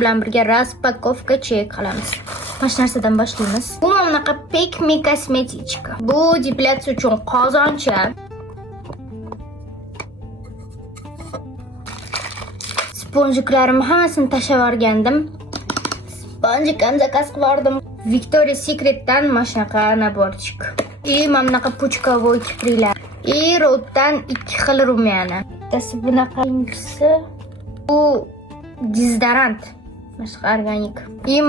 bilan birga raspakovka chek qilamiz. Mana shu narsadan boshlaymiz. Bu bunaqa Pick Me kosmetika. Bu depilatsiya uchun qozoncha. Sponjiklarimni hammasini tashlab yuborgandim. Sponjikam zakaz qildim. Victoria's Secret'dan mana shunaqa naborchik. Mana bunaqa puchkovoy kipriklar. Roddan 2 xil rumyani. Bittasi bunaqa, ikkinchisi bu dezodorant. Boshqa organik.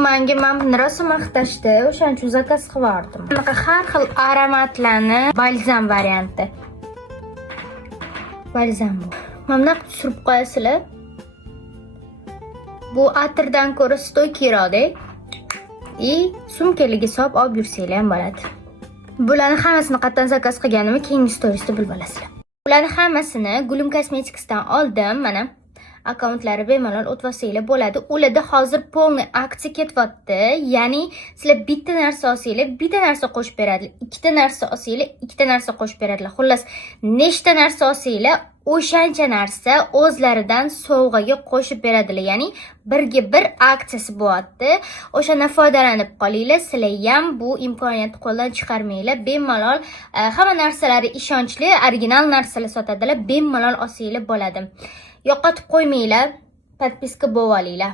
Menga mana buni rosa maqtashdi, o'shaning uchun zakaz qildim. Bunaqa har xil aromatlarni balzam varianti. Balzam bu. Mana bunaqa surib qo'yasizlar. Bu atirdan ko'ra stoykroqda. Sumkalarga solib olib yursanglar ham bo'ladi. Bularni hammasini qatdan zakaz qilganimni keyingi storiesda bilib olasizlar. Bularni hammasini Gulum Cosmetics'dan oldim. Mana akkauntlari bemalol o'tib olsanglar bo'ladi. Ularda hozir polniy aksiya ketyapti. Ya'ni sizlar bitta narsa olsanglar, bitta narsa qo'shib beradilar. Ikkita narsa olsanglar, ikkita narsa qo'shib beradilar. Xullas, nechta narsa olsanglar, o'shancha narsa o'zlaridan sovg'aga qo'shib beradilar. Ya'ni birga bir aksiyasi bo'lyapti. O'shandan foydalanib qolinglar. Sizlar ham bu imkoniyatni qo'ldan chiqarmanglar. Bemalol hamma narsalari ishonchli, original narsalar sotadilar. Bemalol olsanglar bo'ladi. Yo'qotib qo'ymanglar, podpiska bo'lib olinglar.